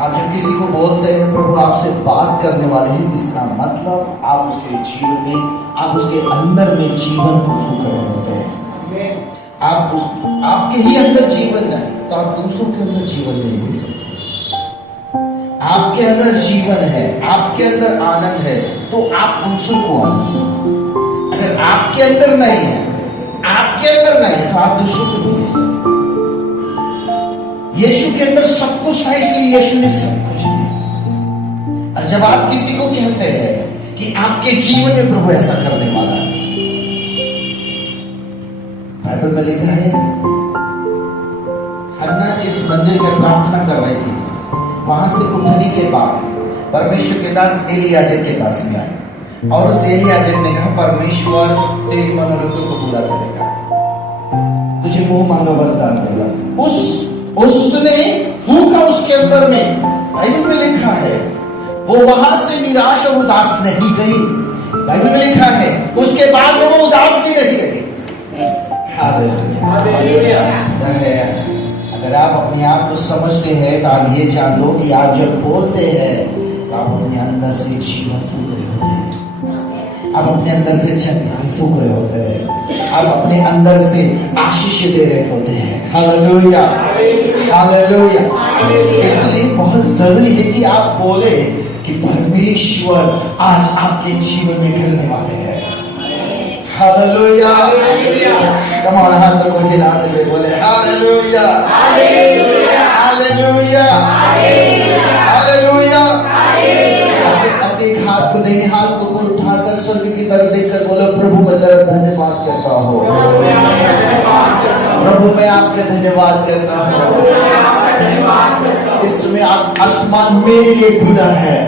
आप जब किसी को बोलते हैं प्रभु आपसे बात करने वाले हैं, इसका मतलब आप उसके जीवन में, आप उसके अंदर में जीवन को फूंक रहे होते हैं। आपके ही अंदर जीवन है तो आप दूसरों के अंदर जीवन नहीं दे सकते। आपके अंदर जीवन है, आपके अंदर आनंद है तो आप दूसरों को आनंद दो। अगर आपके अंदर नहीं है, आपके अंदर नहीं है तो आप दूसरों को नहीं दे सकते। यीशु के अंदर सब कुछ था, इसलिए यीशु ने सब कुछ दिया। और जब आप किसी को कहते हैं कि आपके जीवन में प्रभु ऐसा करने वाला है, बाइबल में लिखा है हन्ना जिस मंदिर में प्रार्थना कर रही थी, वहां से उठने के बाद परमेश्वर के दास एलियाजर के पास में आए और उस एलियाजर ने कहा परमेश्वर तेरी मनोरथों को पूरा करेगा, तुझे मुंह मांगा वरदान देगा। उसने फूंका उसके अंदर में, बाइबल में लिखा है वो वहां से निराश और उदास नहीं गई। बाइबल में लिखा है उसके बाद में वो उदास भी नहीं रही। अगर आप अपने आप को समझते हैं तो आप ये जान लो कि आप जब बोलते हैं तो आप अपने अंदर से जीवन फूंक रहे होते हैं, आप अपने अंदर से चंगाई फूंक रहे होते हैं, आप अपने अंदर से आशीष दे रहे होते हैं। Hallelujah, hallelujah. इसलिए बहुत जरूरी है कि आप बोले कि परमेश्वर आज आपके जीवन में करने वाले हैं। हालेलुया। कम ऑन, हाथों को हिलाते हुए बोले हालेलुया, हालेलुया, हालेलुया, हालेलुया। अपने एक हाथ को दाहिने हाथ को ऊपर उठाकर स्वर्ग की तरफ देखकर बोलो प्रभु मैं तेरा धन्यवाद करता हूँ, प्रभु मैं आपका धन्यवाद करता हूँ। इसमें आप आसमान मेरे लिए खुला है,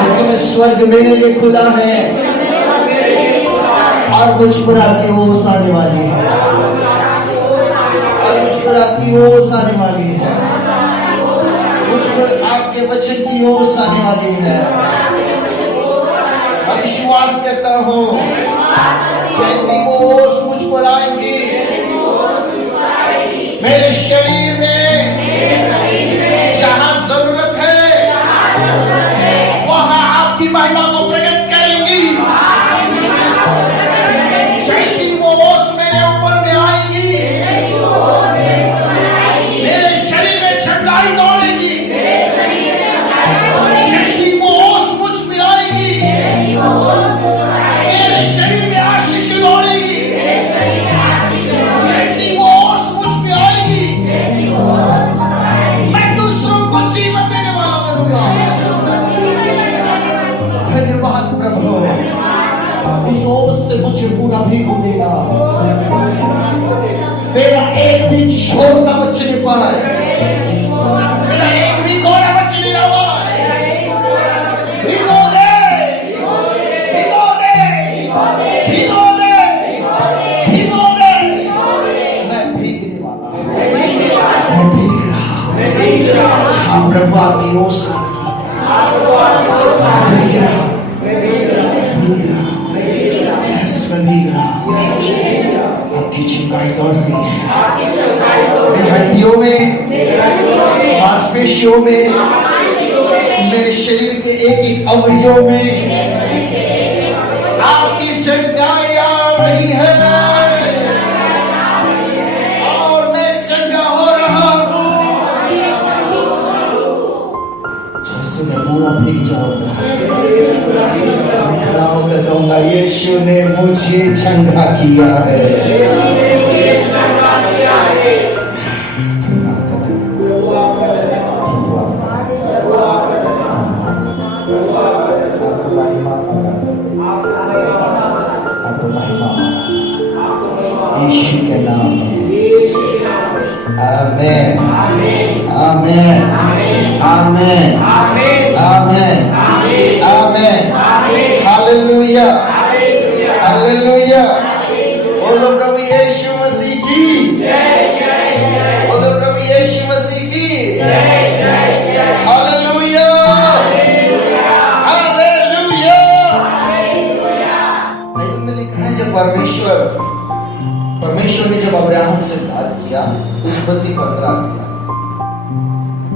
इसमें स्वर्ग मेरे लिए खुला है और मुझ पर आपकी ओस आने वाली है, और मुझ पर आपकी ओस आने वाली है, मुझ पर आपके वचन की ओस आने वाली है। मैं विश्वास करता हूँ जैसी वो ओस मुझ पर आएंगी मेरे शरीर में जहां जरूरत है वहां आपकी महिमा को प्रकट करेंगी। जैसी वो ओस मेरे ऊपर में आएगी मेरे शरीर में चंगाई दौड़ेगी, जैसी वो ओस मुझ में आएगी मेरे शरीर में आशीष दौड़ेगी, जैसी वो ओस मुझ में आएगी मैं दूसरों को जीवन देने वाला बनूंगा। धन्यवाद प्रभु, उस ओस से मुझे पूरा भिगो देना, मेरा एक भी छोटा बच्चे नहीं पाए, मेरा एक भी कोरा बच्चे नहीं रहा। भिगो दे, भिगो दे, भिगो दे, भिगो दे। मैं भीगने वाला, मैं भीग रहा। हाँ प्रभु आपकी ओस भीग रहा, भीग रहा, आपकी चंगाई दौड़ रही है मेरी हड्डियों में, मांसपेशियों में, मेरे शरीर के एक एक अवयवों में आपकी चंगाई आ रही है और मैं चंगा हो रहा हूँ। जैसे मैं पूरा भीग जाऊंगा, खड़ा होकर कहूंगा यीशु ने मुझे चंगा किया है। यीशु के नाम में आमेन, आमेन, आमेन, आमेन, आमेन, हालेलुया, हालेलुया। बोलो प्रभु यीशु मसीह की जय, बोलो प्रभु यीशु मसीह की जय, हालेलुया, हालेलुया। बाइबल में लिखा है जब परमेश्वर ने जब अब्राहम से बात किया उत्पत्ति 15 किया,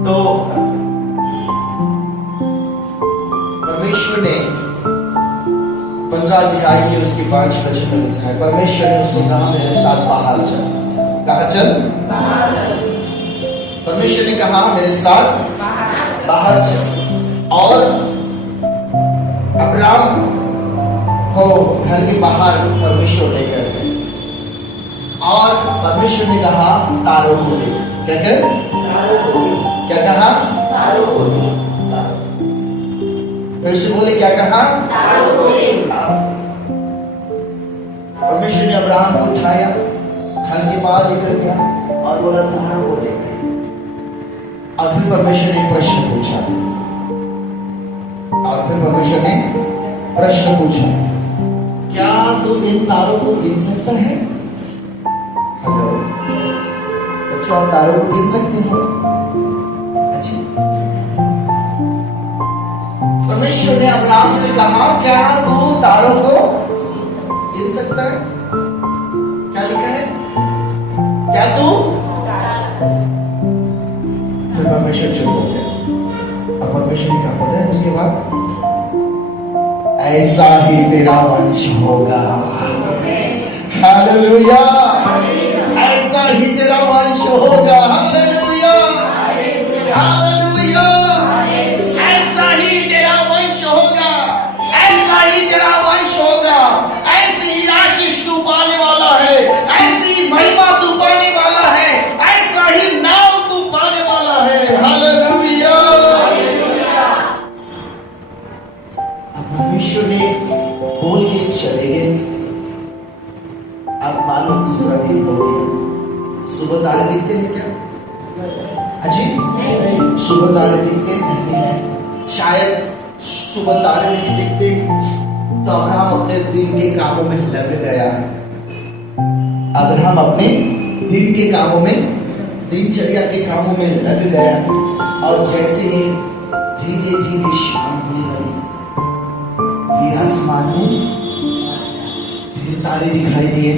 तो परमेश्वर ने 15 अध्याय के उसके 5 वचन में लिखा है, परमेश्वर ने उसको कहा मेरे साथ बाहर चल। कहा चल? परमेश्वर ने कहा मेरे साथ बाहर चल। और अब्राम को घर के बाहर परमेश्वर लेकर गए और परमेश्वर ने कहा तारों को देख। क्या कहा? तारों को देख। फिर से बोले, क्या कहा? तारों को देख। परमेश्वर ने अब्राहम को उठाया, घर के बाहर लेकर गया और बोला तारों को देख। और फिर परमेश्वर ने प्रश्न पूछा, क्या तू इन तारों को गिन सकता है? हेलो बच्चों, आप तारों को गिन सकते हो? अच्छा, परमेश्वर ने अब्राहम से कहा क्या तू तारों को गिन सकता है? क्या लिखा है? क्या तू? फिर परमेश्वर चुप हो गया। अब परमेश्वर ने क्या पता है उसके बाद? ऐसा ही तेरा वंश होगा। हालेलुया, ऐसा ही तेरा वंश होगा। हालेलुया, हालेलुया, ऐसा ही तेरा वंश होगा, ऐसा ही तेरा वंश होगा। ऐसी ही आशीष तू पाने वाला है, ऐसी महिमा तू पाने वाला है, ऐसा ही नाम तू पाने वाला है। हालेलुया। परमेश्वर ने बोल के चले गए। अब मानो दूसरा दिन हो गया। सुबह तारे दिखते हैं क्या? अजी सुबह तारे दिखते नहीं हैं। शायद सुबह तारे नहीं दिखते तो अब्राहम अपने दिन के कामों में लग गया। अब्राहम अपने दिन के कामों में, दिनचर्या के कामों में लग गया। और जैसे धीरे धीरे शाम होने लगी, फिर आसमान में फिर तारे दिखाई दिए।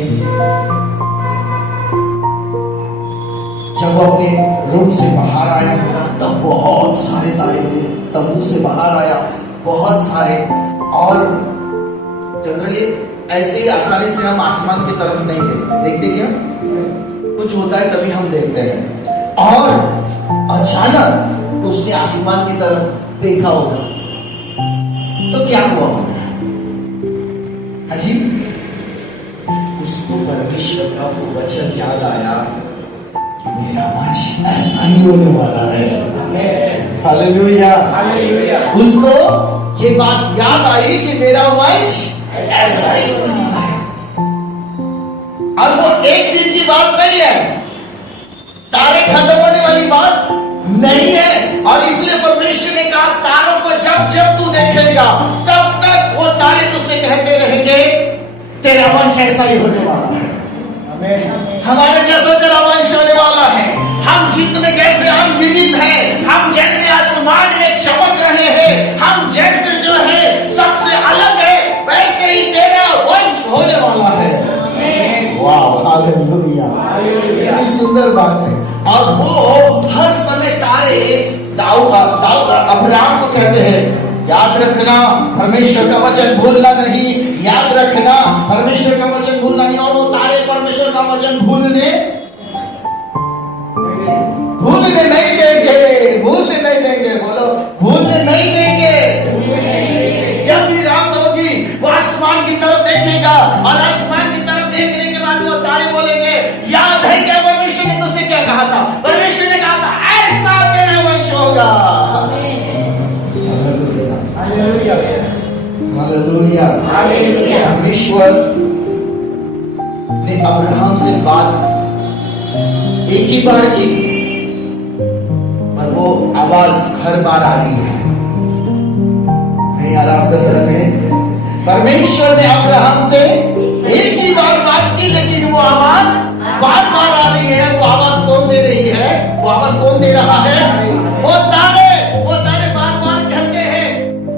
जब वो अपने रूम से बाहर आया तब बहुत सारे तारे थे। तंबू से बाहर आया बहुत सारे। और जनरली ऐसे ही आसानी से हम आसमान की तरफ नहीं देखते क्या? कुछ होता है कभी हम देखते हैं। और अचानक उसने आसमान की तरफ देखा होगा तो क्या हुआ होगा? अजीब, उसको परमेश्वर का वो वचन याद आया कि मेरा वंश ऐसा ही होने वाला है। हालेलुया, उसको ये बात याद आई कि मेरा वंश ऐसा ही होने वाला है। और वो एक दिन की बात नहीं है, तारे खत्म होने वाली बात नहीं है। और इसलिए परमेश्वर ने कहा तारों को जब जब तू देखेगा तब तक वो तारे तुझसे कहते रहेंगे तेरा वंश ऐसा ही होने वाला है। हमारे जैसा तेरा वंश होने वाला है। हम जितने जैसे हम विविध हैं, हम जैसे आसमान में चमक रहे हैं, हम जैसे जो है सबसे अलग है, वैसे ही तेरा वंश होने वाला है। वाह, हालेलुया, कितनी सुंदर बात है। और वो हर समय तारे अब्राहम को कहते हैं याद रखना परमेश्वर का वचन भूलना नहीं, याद रखना परमेश्वर का वचन भूलना नहीं। और वो तारे परमेश्वर का वचन भूलने नहीं देंगे, भूलने नहीं देंगे। बोलो, भूलने नहीं देंगे। जब भी रात होगी वो आसमान की तरफ देखेगा और आसमान की तरफ देखने के बाद वो तारे बोलेंगे याद है क्या परमेश्वर ने तुझसे क्या कहा था? परमेश्वर ने कहा था ऐसा तेरा वंश होगा। Hallelujah, hallelujah. परमेश्वर ने अब्राहम से बात एक ही बार की और वो आवाज हर बार आ रही है। नहीं आ रहा आपका सर से? परमेश्वर ने अब्राहम से एक ही बार बात की लेकिन वो आवाज बार बार आ रही है। वो आवाज कौन दे रही है? वो आवाज कौन दे रहा है? वो तारे बार बार कहते हैं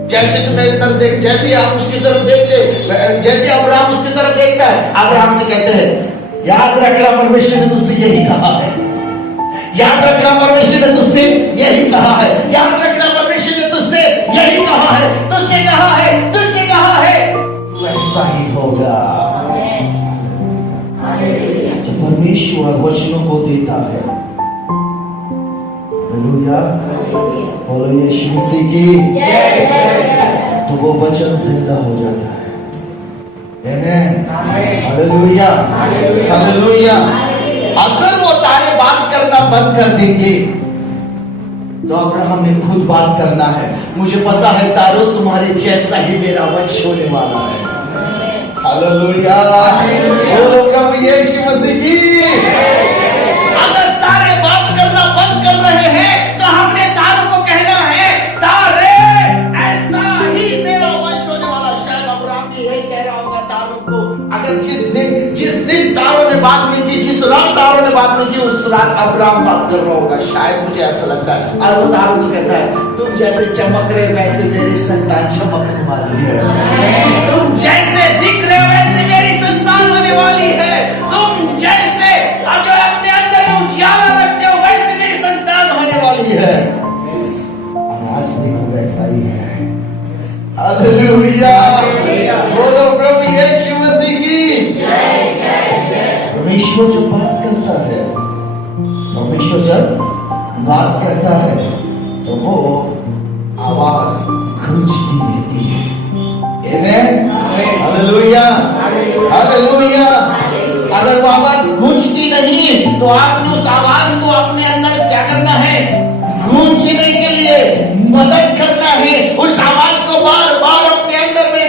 जैसे तू मेरी तरफ देख, जैसे आप उसकी तरफ देखते, जैसे अब्राहम उसकी तरफ देखता है, अब्राहम से कहते हैं याद रखना परमेश्वर ने तुझसे यही कहा है, याद रखना परमेश्वर ने तुझसे यही देता है। हालेलुया, बोलो यीशु मसीह की तो वो वचन जिंदा हो जाता है। आमेन, हालेलुया, हालेलुया। अगर वो तारे बात करना बंद कर देंगे तो अब्राहम ने खुद बात करना है, मुझे पता है तारों तुम्हारे जैसा ही मेरा वंश होने वाला है। हालेलुया, बोलो प्रभु यीशु मसीह की। अगर तारे बात करना बंद कर रहे हैं तो हमने तारों को कहना है, तारे ऐसा ही मेरा वंश होने वाला। शायद अब्राहम भी यही कह रहा होगा तारों को। अगर जिस दिन तारों ने बात नहीं की, जिस रात तारों ने बात नहीं की, उस रात अब्राहम बात कर रहा होगा, शायद मुझे ऐसा लगता है। और वो तारों को कहता है, तुम जैसे चमक रहे वैसे मेरी संतान चमकने वाली है। तुम जैसे दिख रहे वैसे मेरी संतान होने वाली है। तुम जैसे जो अपने अंदर में उजियारा रखते हो वैसे मेरी संतान होने वाली है। और आज देखो वैसा ही है। हालेलुया, बोलो प्रभु यीशु मसीह की जय। परमेश्वर जब बात करता है, परमेश्वर जब बात करता है तो वो आवाज गूंजती रहती है। आमेन, हालेलुया, हालेलुया। अगर वो आवाज गूंजती नहीं तो आपने उस आवाज को अपने अंदर क्या करना है, गूंजने के लिए मदद करना है। उस आवाज को बार बार अपने अंदर में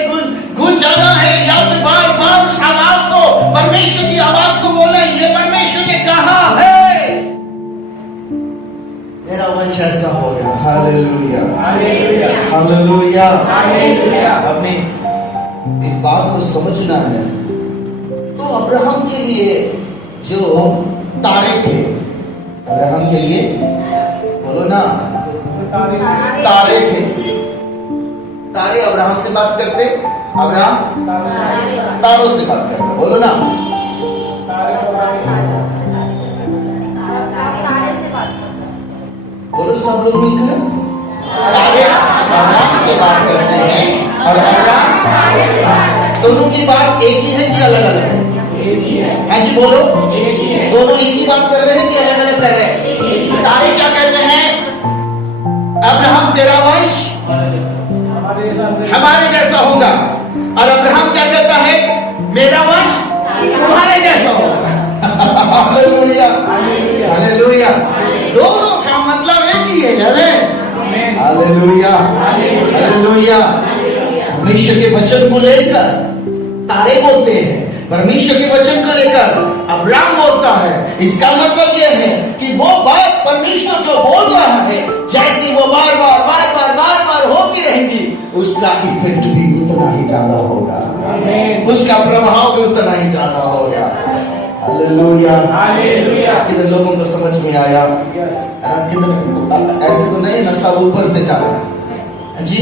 गूंजाना है, या फिर बार बार उस आवाज को, परमेश्वर की आवाज को बोलना, ये परमेश्वर ने कहा है, मेरा वंश ऐसा होगा। Hallelujah, hallelujah, hallelujah. अपने इस बात को समझना है। तो अब्राहम के लिए जो तारे थे, अब्राहम के लिए बोलो ना, तारे थे। तारे अब्राहम से बात करते, अब्राहम तारों से बात करता। बोलो ना, बोलो सब लोग मिलकर। तारे अब्राहम से बात करते हैं और अब्राहम, दोनों की बात एक ही है कि अलग अलग है? हाँ जी बोलो, दोनों एक ही बात कर रहे हैं कि अलग अलग कर रहे हैं? तारे क्या कहते हैं, अब्राहम तेरा वंश हमारे जैसा होगा, और अब्राहम क्या कहता है, मेरा वंश तुम्हारे जैसा होगा। Hallelujah, hallelujah. दोनों का मतलब एक ही है। Hallelujah, hallelujah. परमेश्वर के वचन को लेकर तारे बोलते हैं, परमेश्वर के वचन को लेकर अब्राहम बोलता है। इसका मतलब यह है कि वो बात परमेश्वर जो बोल रहा है, जैसी वो बार बार बार बार बार बार होती रहेंगी, उसका इफेक्ट भी उतना ही ज्यादा होगा, उसका प्रभाव भी उतना ही ज्यादा होगा। Hallelujah, hallelujah. कितने लोगों को समझ में आया? कितने ऐसे तो नहीं ना, सब ऊपर से जा रहे हैं जी।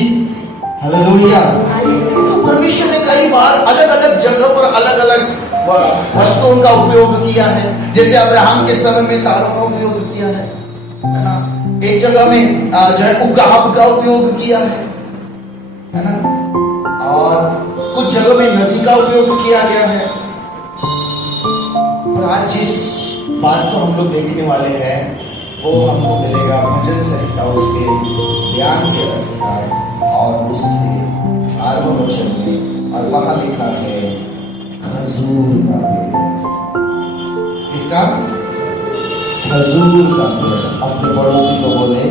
हालेलुया। तो परमेश्वर ने कई बार अलग अलग जगह पर अलग अलग वस्तुओं का उपयोग किया है। जैसे अब्राहम के समय में तारों का उपयोग किया है ना। एक जगह में जो है उकाब का उपयोग किया है ना, और कुछ जगह में नदी का उपयोग किया गया है। और आज जिस बात को हम लोग देखने वाले हैं वो हमको मिलेगा भजन संहिता उसके ज्ञान के अध्याय और उसके 8वें वचन में, और वहां लिखा है खजूर का पेड़। इसका खजूर का पेड़। अपने पड़ोसी को बोले,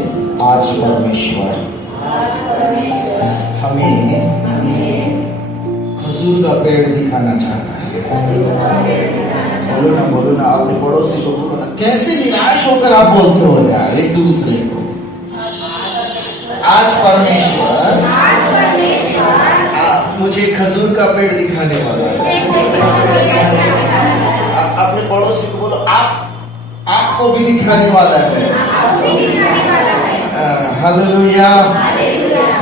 आज परमेश्वर हमें खजूर का पेड़ दिखाना चाहता है। बोलो ना, बोलो ना, अपने पड़ोसी को बोलो ना। कैसे निराश होकर आप बोलते हो यार एक दूसरे को, आज परमेश्वर मुझे खजूर का पेड़ दिखाने वाला है। अपने पड़ोसी को बोलो, आपको भी दिखाने वाला है। Hallelujah,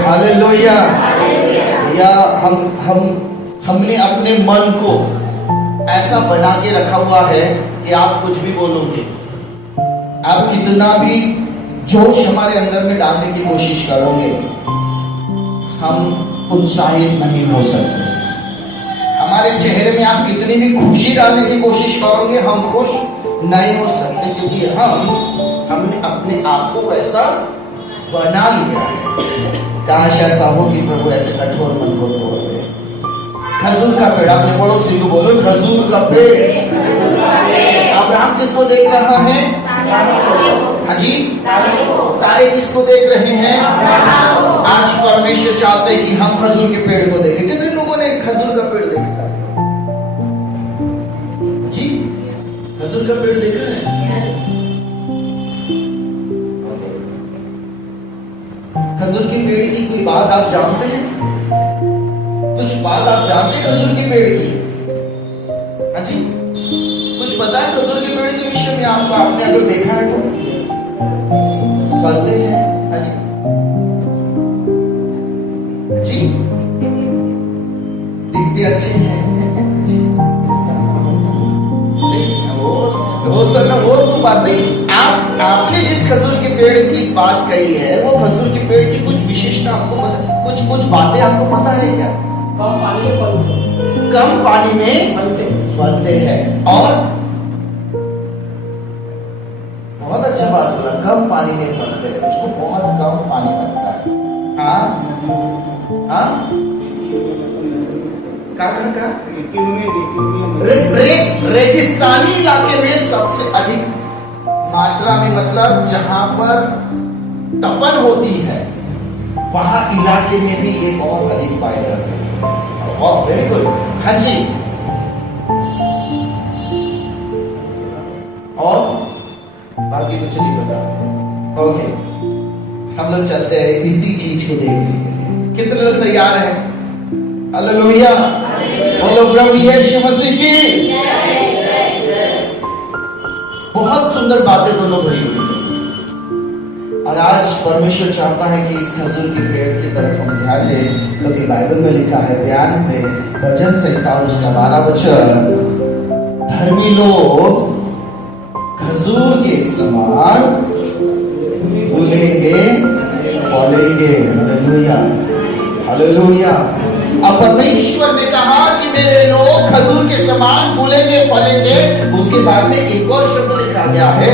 hallelujah. या हमने अपने मन को ऐसा बना के रखा हुआ है कि आप कुछ भी बोलोगे, आप कितना भी जोश हमारे अंदर में डालने की कोशिश करोगे, हम उत्साहित नहीं हो सकते। हमारे चेहरे में आप कितनी भी खुशी डालने की कोशिश करोगे, हम खुश नहीं हो सकते, क्योंकि हमने अपने आप को वैसा बना लिया है। काश ऐसा हो कि प्रभु ऐसे कठोर मन को तोड़ दे। खजूर का पेड़, अपने पड़ोसी को बोलो खजूर का पेड़। अब्राहम किसको देख रहा है? हाँ जी, तारे किसको देख रहे हैं? आज परमेश्वर चाहते हैं कि हम खजूर के पेड़ को देखें। जितने लोगों ने खजूर का पेड़ देखा जी, खजूर का पेड़ देखा है? खजूर के पेड़ की कोई बात आप जानते हैं? कुछ बात आप जानते हैं खजूर के पेड़ की? हाँ जी, कुछ पता है खजूर के पेड़ के विषय में आपको? आपने अगर देखा है तो फलते हैं। हाँ जी, जी दिखते अच्छे हैं जी। वो तो बात नहीं। आपने जिस खजूर के पेड़ की बात कही है, वो खजूर के पेड़ की कुछ विशेषता आपको पता, कुछ बातें आपको पता है क्या? कम पानी में फलते हैं। और बहुत अच्छा बात बोला, कम पानी में फलते हैं। उसको बहुत कम पानी लगता है। रेगिस्तानी इलाके में सबसे अधिक मात्रा में, मतलब जहां पर तपन होती है, वहां इलाके में भी ये बहुत अधिक पाए जाते हैं। Very good. हाँ जी, और बाकी कुछ नहीं पता। ओके, हम लोग चलते हैं इसी चीज को देखने के लिए। कितने लोग तैयार हैं? हालेलुया, बोलो प्रभु यीशु मसीह की। बहुत सुंदर बातें दोनों भाई ने। और आज परमेश्वर चाहता है कि इस खजूर के पेड़ की तरफ हम ध्यान दें, क्योंकि बाइबल में लिखा है बयान में वचन 47:12, धर्मी लोग खजूर के समान फूलेंगे फलेंगे। Hallelujah, hallelujah. अब परमेश्वर ने कहा कि मेरे लोग खजूर के समान फूलेंगे फलेंगे। उसके बाद में एक और शब्द लिखा गया है,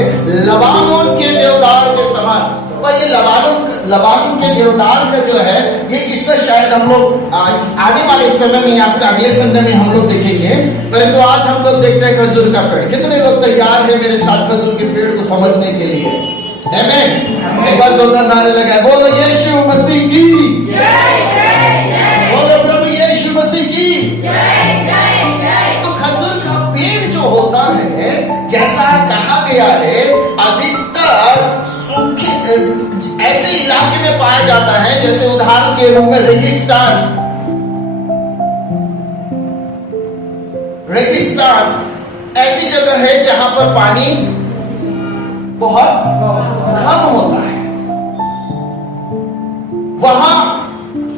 लबानोन के देवदार के समान। और ये लबानोन के देवदार का जो है, ये किस्सा शायद हम लोग आने वाले समय में या फिर अगले संडे में हम लोग देखेंगे, परंतु आज हम लोग देखते हैं खजूर का पेड़। कितने लोग तैयार हैं मेरे साथ खजूर के पेड़ को समझने के लिए? आमीन। एक बार जोरदार नारे लगाए, बोलो यीशु मसीह की जय, बोलो प्रभु यीशु मसीह की जय। तो खजूर का पेड़ जो होता है, जैसा कहा गया है, अधिकतर सूखे ऐसे इलाके में पाया जाता है, जैसे उदाहरण के रूप में रेगिस्तान ऐसी जगह है जहां पर पानी बहुत कम होता है। वहां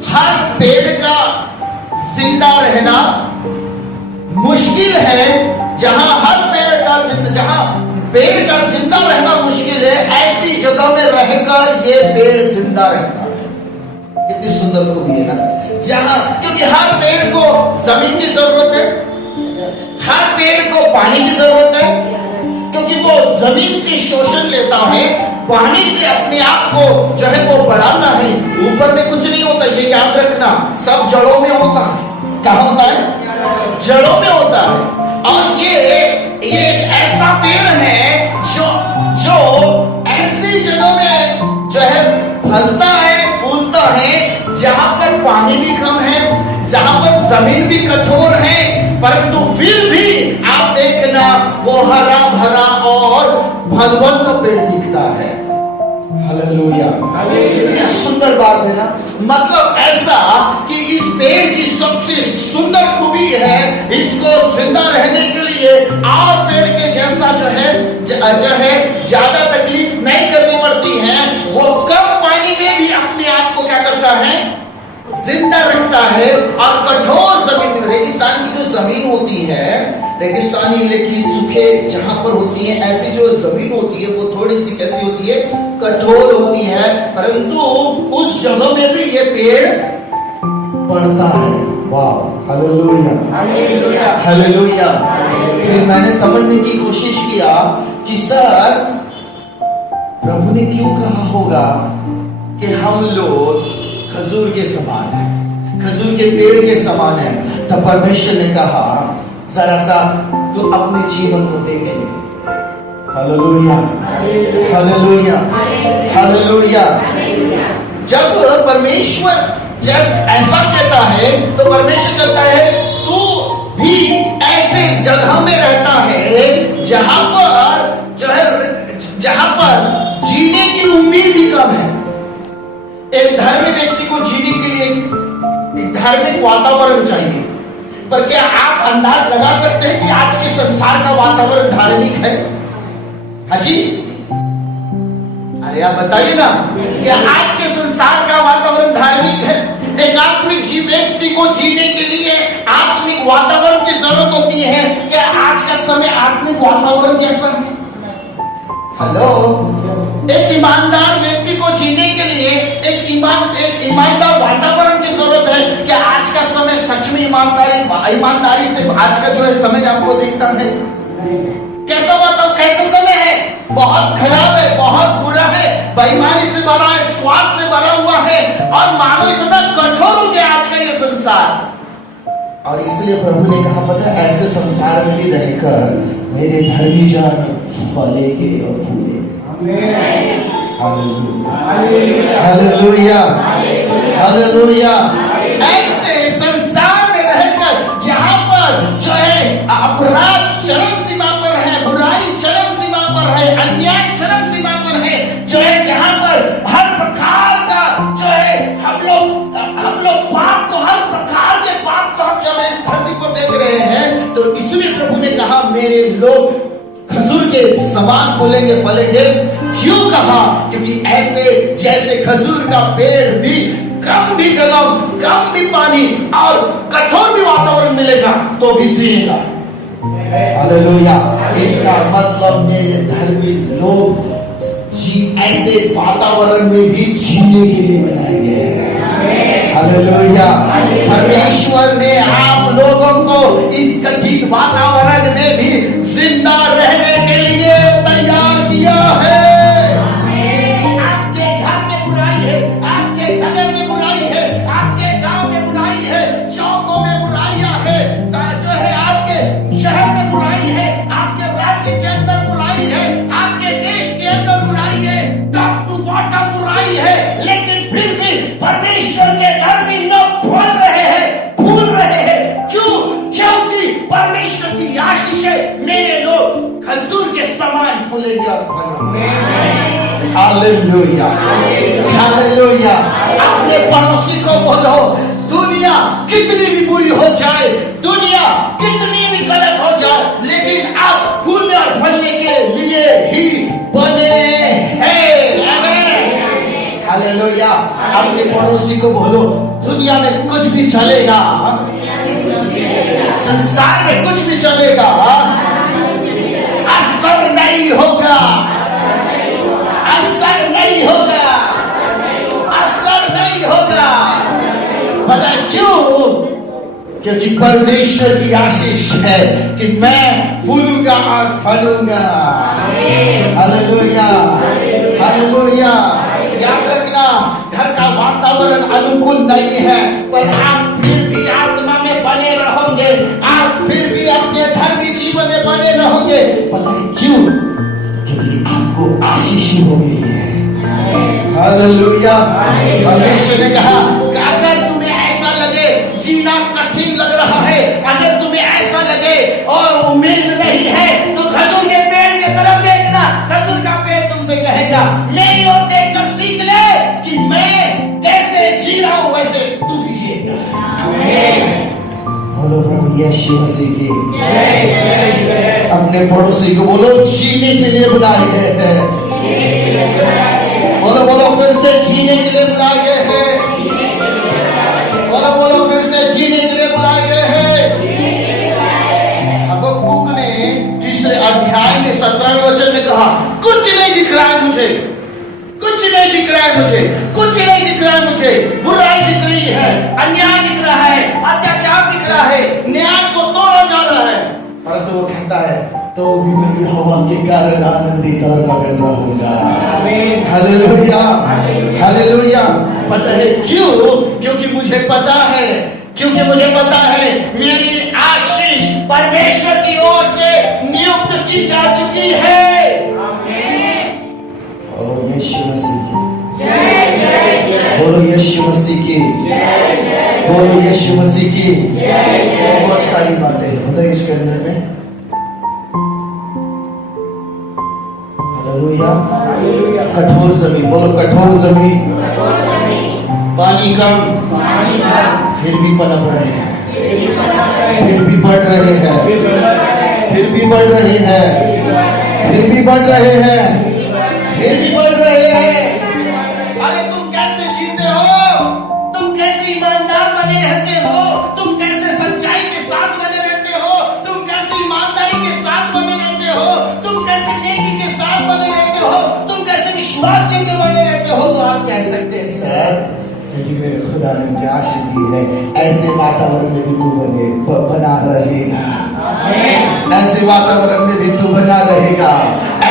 हर पेड़ का जिंदा रहना मुश्किल है। जहां पेड़ का जिंदा रहना मुश्किल है, ऐसी जगह में रहकर ये पेड़ जिंदा रहता है। कितनी सुंदर खूबी है ना? जहां, क्योंकि हर पेड़ को जमीन की जरूरत है, हर पेड़ को पानी की जरूरत है, क्योंकि वो जमीन से शोषण लेता है, पानी से अपने आप को जो है वो बढ़ाना है। ऊपर में कुछ नहीं होता, ये याद रखना, सब जड़ों में होता है। कहाँ होता है? जड़ों में होता है। और ये एक ऐसा पेड़ है जो ऐसी जगह में जो है फलता है, फूलता है, जहां पर पानी भी कम है, जहां पर जमीन भी कठोर है, परंतु फिर भी आप देखना वो हरा भरा और फलवंत पेड़ दिखता है। हालेलुया, सुंदर बात है ना? मतलब ऐसा कि इस पेड़ की सबसे सुंदर खूबी है, इसको जिंदा रहने के लिए और पेड़ के जैसा जो है ज्यादा तकलीफ नहीं करनी पड़ती है। वो कम पानी में भी अपने आप को क्या करता है? जिंदा रखता है। और कठोर जमीन में, रेगिस्तान की जो जमीन होती है, रेगिस्तानी इलाके सूखे जहां पर होती है, ऐसी जो जमीन होती है वो थोड़ी सी कैसी होती है? कठोर होती है। परंतु उस जगह में भी ये पेड़ बढ़ता है। वाह, हालेलुया, हालेलुया। फिर मैंने समझने की कोशिश किया कि सर प्रभु ने क्यों कहा होगा कि हम लोग खजूर के समान हैं, खजूर के पेड़ के समान हैं। तब परमेश्वर ने कहा जरा सा तू अपने जीवन को देख ले। Hallelujah, hallelujah, hallelujah. जब परमेश्वर जब ऐसा कहता है तो परमेश्वर कहता है तू भी ऐसे जगह में रहता है जहां पर जो है, जहां पर जीने की उम्मीद ही कम है। एक धार्मिक व्यक्ति को जीने के लिए एक धार्मिक वातावरण चाहिए, पर क्या आप अंदाज लगा सकते हैं कि आज के संसार का वातावरण धार्मिक है? हाँ जी, अरे आप बताइए ना, क्या आज के संसार का वातावरण धार्मिक है? एक आत्मिक व्यक्ति को जीने के लिए आत्मिक वातावरण की जरूरत होती है। क्या आज का समय आत्मिक वातावरण जैसा है? हेलो, एक ईमानदार व्यक्ति को जीने के लिए एक ईमानदार वातावरण की जरूरत है। क्या आज का समय सच में ईमानदारी से आज का जो है समय आपको दिखता है? कैसा वातावरण, कैसा समय है? बहुत खराब है, बहुत बुरा है, बेईमानी से भरा है, स्वार्थ से भरा हुआ है, और मानो इतना कठोर हो गया आज का ये संसार। और इसलिए प्रभु ने कहा पता है ऐसे संसार में भी रहकर मेरे धर्मी जन फलेंगे और फूलेंगे। Hallelujah, hallelujah. ऐसे संसार में रहकर जहां पर जो है अपराध चरम सीमा पर है, बुराई चरम सीमा पर है, अन्याय चरम सीमा पर है, जो है जहां पर हर प्रकार का जो है हम लोग पाप को, हर प्रकार के पाप को हम जब इस धरती पर देख रहे हैं, तो इसलिए प्रभु ने कहा मेरे लोग खजूर के समान फूलेंगे फलेंगे। क्यों कहा? क्योंकि ऐसे जैसे खजूर का पेड़ भी कम भी जगह, कम भी पानी और कठोर भी वातावरण मिलेगा तो भी जिएगा। हालेलुया। इसका मतलब मेरे धर्मी लोग ऐसे वातावरण में भी जीने के लिए बनाए गए हैं। हालेलुया। परमेश्वर ने आप लोगों को इस कठिन वातावरण में भी जिंदा रहने के लिए तैयार किया है। आपके घर में बुराई है, आपके नगर में बुराई है, आपके गांव में बुराई है, चौकों में बुराइयां है, जो है आपके शहर में बुराई है, आपके राज्य के अंदर बुराई है, आपके देश के अंदर बुराई है, टॉप टू बॉटम बुराई है, लेकिन फिर भी परमेश्वर के घर में लोग फूल रहे हैं, फूल रहे हैं। क्यों? क्योंकि परमेश्वर की आशीष है, मेरे लोग खजूर के समान फूलेंगे और फलेंगे। Hallelujah, hallelujah. अपने पड़ोसी को बोलो दुनिया कितनी भी बुरी हो जाए, दुनिया कितनी भी गलत हो जाए, लेकिन आप फूलने और फलने के लिए ही बने हैं। आमीन। हालेलुया। अपने पड़ोसी को बोलो दुनिया में कुछ भी चलेगा, संसार में कुछ भी चलेगा, असर नहीं होगा, असर नहीं होगा, असर नहीं होगा। पता क्यों? क्योंकि परमेश्वर की आशीष है कि मैं फूलूंगा और फलूंगा। Hallelujah, hallelujah. याद रखना, घर का वातावरण अनुकूल नहीं है, पर आप फिर भी आत्मा में बने रहोगे, आप फिर भी अपने धर्मी जीवन में बने रहोगे। पता है क्यों? क्योंकि आपको आशीष हो गई है। हालेलुया। परमेश्वर ने कहा अगर तुम्हें ऐसा लगे जीना कठिन लग रहा है, अगर तुम्हें ऐसा लगे और उम्मीद नहीं है, तो खजूर के पेड़ की तरफ देखना। खजूर का पेड़ तुमसे कहेगा मेरी ओर देखकर सीख ले कि मैं कैसे जी रहा हूं, वैसे तू भी जिएगा। बोलो प्रभु यीशु मसीह की जय। अपने पड़ोसी को बोलो जीने के लिए बुलाए गए हैं। बोलो बोलो फिर से जीने के लिए बुलाए गए हैं। बोलो बोलो फिर से जीने के लिए बुलाए गए हैं। हबक्कुक ने 3 अध्याय में 17वें वचन में कहा कुछ नहीं दिख रहा है मुझे, कुछ नहीं दिख रहा है मुझे, कुछ नहीं दिख दिख रहा है, मुझे बुराई दिख रही है, अन्याय दिख रहा है, अत्याचार दिख रहा है, न्याय को तोड़ा जा रहा है, परंतु वो कहता है तो भी मैं यहोवा के कारण आनंदित और मगन रहूंगा। Hallelujah, hallelujah. पता है क्यों? क्योंकि मुझे पता है, क्योंकि मुझे पता है मेरी आशीष परमेश्वर की ओर से नियुक्त की जा चुकी है। बोलो यीशु मसीह की जय जय जय, बोलो यीशु मसीह की जय जय, बोलो यीशु मसीह की जय जय। बहुत सारी बातें हैं मतलब इसके अंदर में। हालेलुया। कठोर जमीन, बोलो कठोर जमीन, पानी कम फिर भी पनप रहे हैं, फिर भी बढ़ रहे हैं, फिर भी बढ़ रहे हैं, फिर भी बढ़ रहे हैं, फिर भी बढ़ रहे हैं। अरे तुम कैसे जीते हो? तुम कैसे ईमानदार बने रहते हो? तुम कैसे सच्चाई के साथ बने रहते हो? तुम कैसे ईमानदारी के साथ बने रहते हो? तुम कैसे नेकी के साथ बने रहते हो? तुम कैसे विश्वास के बने रहते हो? तो आप कह सकते हैं सर लेकिन मेरे खुदा ने मुझे आशीष दी है, ऐसे वातावरण में भी तू बना रहेगा, ऐसे वातावरण में भी तू बना रहेगा।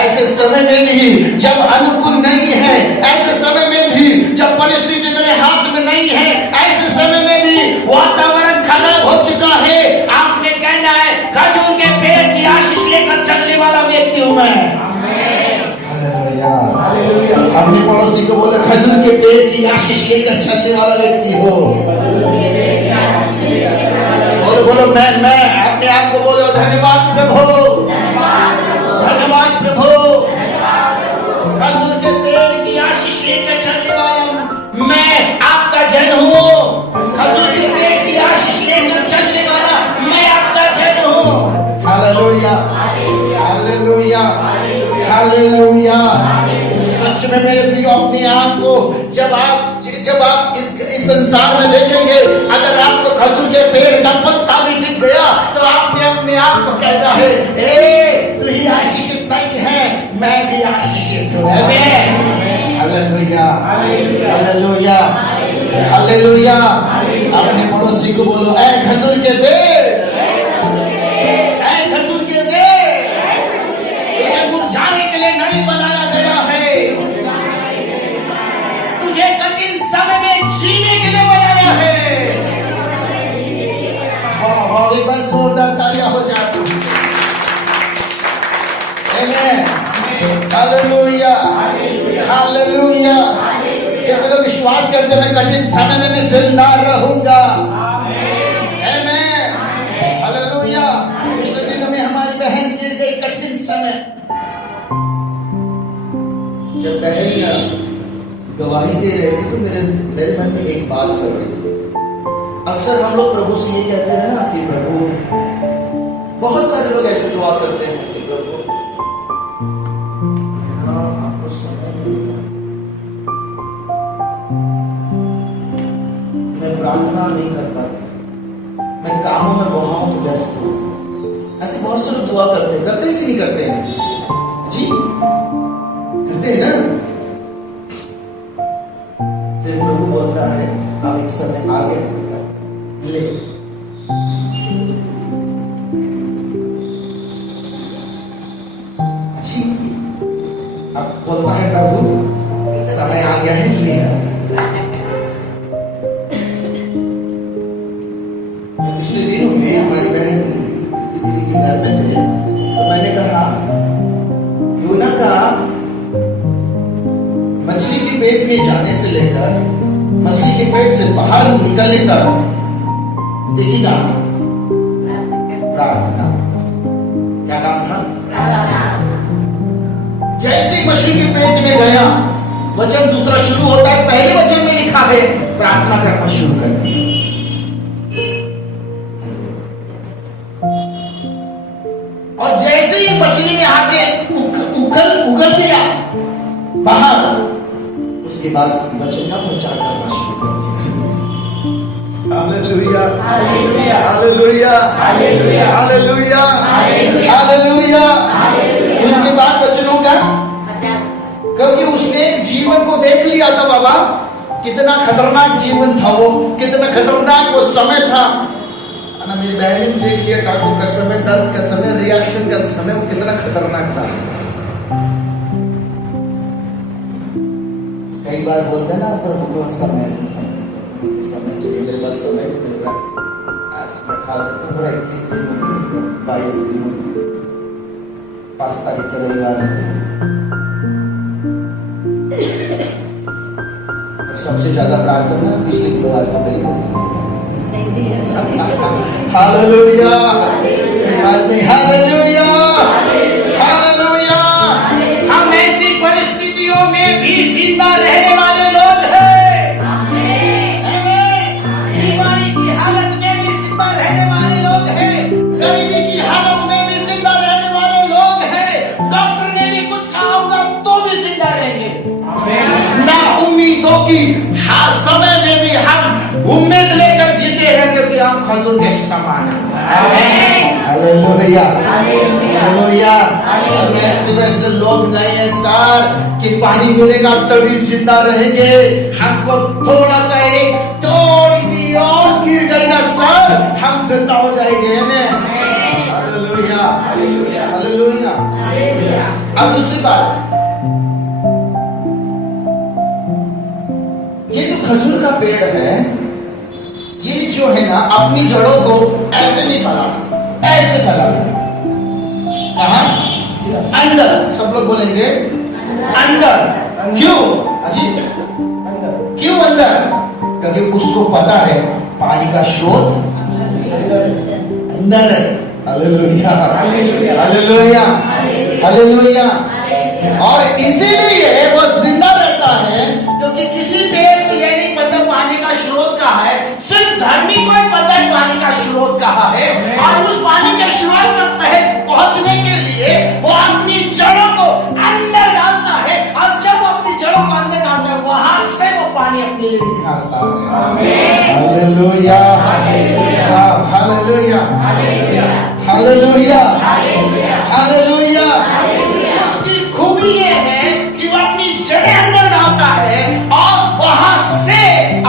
ऐसे समय में भी जब अनुकूल नहीं है, ऐसे समय में भी जब परिस्थिति तेरे हाथ में नहीं है, ऐसे समय में भी वातावरण खराब हो चुका है, आपने कहना है खजूर के पेड़ की आशीष लेकर चलने वाला व्यक्ति हूं मैं। अपने पड़ोसी को बोले खजूर के पेड़ की आशीष लेकर चलने वाला व्यक्ति हो। बोलो बोलो मैं अपने आप को बोलो धन्यवाद प्रभु, धन्यवाद प्रभु। खजूर के पेड़ की आशीष लेकर चलने वाला मैं आपका जन हूँ। खजूर के पेड़ की आशीष लेकर चलने वाला मैं आपका जन हूँ। Hallelujah, hallelujah, hallelujah. सच में मेरे प्रियो अपने आप को जब आप इस संसार में देखेंगे, अगर आपको खजूर के पेड़ का पत्ता भी दिख गया तो आपने अपने आप को कहना है तू ही आशीषित नहीं है, मैं भी आशीषित हूँ। Hallelujah, hallelujah, hallelujah. अपने पड़ोसी को बोलो ऐ खजूर के पेड़, ऐ खजूर के पेड़, तुझे मुरझाने के लिए नहीं बनाया गया है, तुझे कठिन समय में जीने के लिए बनाया है। वाह, एक बार जोरदार तालियां हो जाती। आमीन, हालेलुया, हालेलुया। ये लोग विश्वास करते हैं मैं कठिन समय में मैं जिंदा रहूंगा। आमीन, हालेलुया। पिछले दिनों में हमारी बहन गिर गई कठिन समय, जब बहन गवाही दे रहे थे तो मेरे मन में एक बात चल रही थी। अक्सर हम लोग प्रभु से ये कहते हैं ना कि प्रभु, बहुत सारे लोग ऐसे दुआ करते हैं कि प्रभु आपको समय नहीं मिला, मैं प्रार्थना नहीं कर पाती, मैं कामों में बहुत व्यस्त हूँ। ऐसे बहुत से लोग दुआ करते हैं कि नहीं करते हैं जी? करते हैं ना? फिर प्रभु बोलता है अब एक समय आ गया ले, जी अब बोलता है प्रभु समय आ गया है ले। पिछले दिनों में हमारी बहन दीदी के घर में थे तो मैंने कहा यूना का मछली के पेट में जाने से लेकर मछली के पेट से बाहर निकलने तक देखिए काम था प्रार्थना। क्या काम था? जैसे मछली के पेट में गया, वचन दूसरा शुरू होता है, पहले वचन में लिखा है प्रार्थना करना शुरू कर दिया। और जैसे ही मछली ने आके उगल दिया बाहर, उसके बाद वचन का प्रचार करना शुरू कर दिया। Hallelujah, hallelujah, hallelujah, hallelujah, hallelujah. उसके बाद वचनों का, क्योंकि उसने जीवन को देख लिया था बाबा, कितना खतरनाक जीवन था वो, कितना खतरनाक वो समय था ना। मेरी बहन ने देख लिया काकू का समय, दर्द का समय, रिएक्शन का समय, वो कितना खतरनाक था। कई बार बोलते हैं ना प्रभु को समय चाहिए, मेरे पास समय नहीं मिल रहा, खा देते पूरा 21 दिन हो गए, 22 दिन हो गए, 5 तारीख के रविवार से। सबसे ज्यादा प्रार्थना पिछले गुरुवार को करी। Hallelujah, hallelujah, hallelujah. हम ऐसी परिस्थितियों में भी जिंदा रहने वाले लोग हैं। बीमारी की हालत में भी जिंदा रहने वाले लोग हैं, गरीबी की हालत में भी जिंदा रहने वाले लोग हैं। डॉक्टर ने भी कुछ कहा होगा तो भी जिंदा रहेंगे। ना उम्मीदों की समय में भी हम उम्मीद लेकर जीते हैं, क्योंकि हम खजूर के समान हैं। Hallelujah, hallelujah. हम ऐसे वैसे लोग नहीं है सर कि पानी मिलेगा तभी जिंदा रहेंगे। हमको थोड़ा सा एक थोड़ी सी और गिर गई ना सर, हम जिंदा हो जाएंगे। Hallelujah, hallelujah. अब दूसरी बात, ये जो खजूर का पेड़ है, ये जो है ना अपनी जड़ों को ऐसे नहीं फैलाता, ऐसे फैलाता। कहाँ? अंदर। सब लोग बोलेंगे अंदर। क्यों अजी? क्यों अंदर? क्योंकि उसको पता है पानी का स्रोत अंदर है। Hallelujah, hallelujah, hallelujah. और इसीलिए वो जिंदा रहता है, क्योंकि किसी पेड़ को यह नहीं पता पानी का स्रोत कहाँ है। सिर्फ धर्मी को ही पता है पानी का स्रोत कहाँ है, और उस पानी के स्रोत तक पहुंचने के लिए वो अपनी जड़ों को अंदर डालता है, और जब अपनी जड़ों को अंदर डालता है वहां से वो पानी अपने लिए निकालता है। Hallelujah, hallelujah, hallelujah, hallelujah. उसकी खूबी ये है कि वो अपनी जड़ें अंदर डालता है और वहां से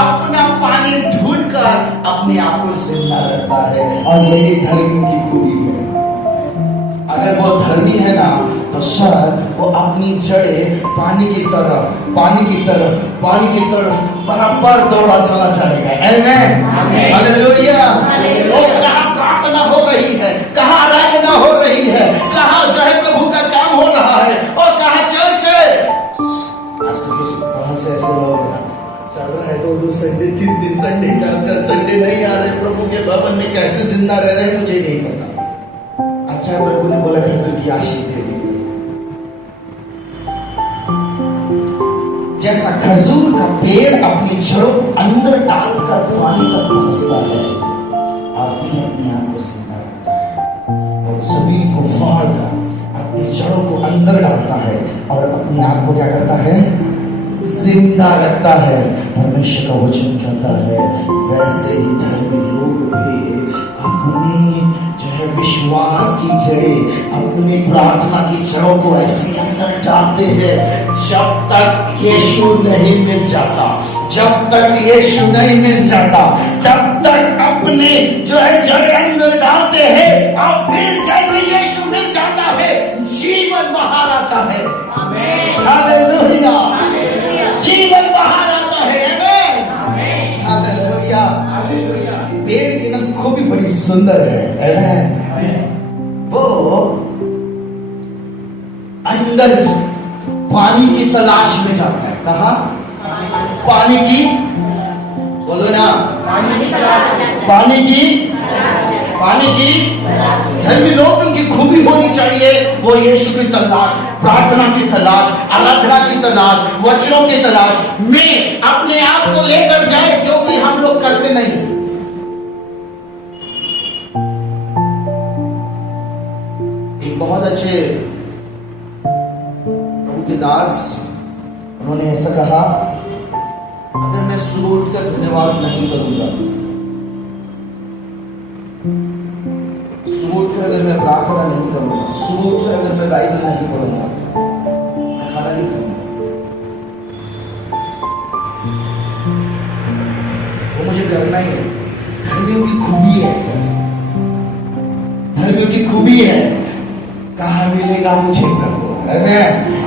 अपना पानी ढूंढकर अपने आप को जिंदा रखता है। और यही धर्मी की खूबी है। अगर वो धर्मी है ना, तो सर वो अपनी जड़ें पानी की तरफ, पानी की तरफ, पानी की तरफ बराबर दौड़ा चला जाएगा। आमीन, हालेलुया। वो कहाँ प्रार्थना हो रही है, कहाँ आराधना हो रही है, कहाँ जो है प्रभु का काम हो रहा है, और कहाँ चर्च है। आज तो किसी बहुत से ऐसे लोग चल रहा है 2-2 संडे, 3-3 संडे, 4-4 संडे नहीं आ रहे प्रभु के भवन में, कैसे जिंदा रह रहे हैं मुझे नहीं पता। अच्छा प्रभु ने बोला खजूर की आशीष दे दी। जैसा खजूर का पेड़ अपनी जड़ों को अंदर डालकर पानी तक पहुंचता है और फिर अपने आप को जिंदा रखता है, और जमीन को फाड़कर अपनी जड़ों को अंदर डालता है और अपने आप को क्या करता है? जिंदा रखता है। परमेश्वर का वचन कहता है वैसे ही धर्मी लोग भी अपनी जो है विश्वास की जड़ें, अपनी प्रार्थना की जड़ों को ऐसे अंदर डालते हैं जब तक यीशु नहीं मिल जाता, जब तक यीशु नहीं मिल जाता तब तक अपने जो है जड़ें अंदर डालते हैं, और फिर जैसे यीशु मिल जाता है जीवन बाहर आता है। आमीन, हालेलुया, जीवन बाहर आता है। आमीन, हालेलुया। पेड़ की ना खूबी बड़ी सुंदर है। वो अंदर पानी की तलाश में जाता है। कहा? पानी की, बोलो ना, पानी की धर्मी लोगों की खूबी होनी चाहिए, वो यीशु की तलाश, प्रार्थना की तलाश, आराधना की तलाश, वचनों की तलाश में अपने आप को लेकर जाए, जो कि हम लोग करते नहीं। एक बहुत अच्छे प्रभु के दास, उन्होंने ऐसा कहा, अगर मैं सुबह उठकर धन्यवाद नहीं करूंगा, सुबह उठकर अगर मैं प्रार्थना नहीं करूंगा, सुबह उठकर अगर मैं बाइबल नहीं पढ़ूंगा, मैं खाना नहीं खाऊंगा। करना ही है। धर्मियों की खूबी है सर, धर्मियों की खूबी है। कहाँ मिलेगा मुझे प्रभु?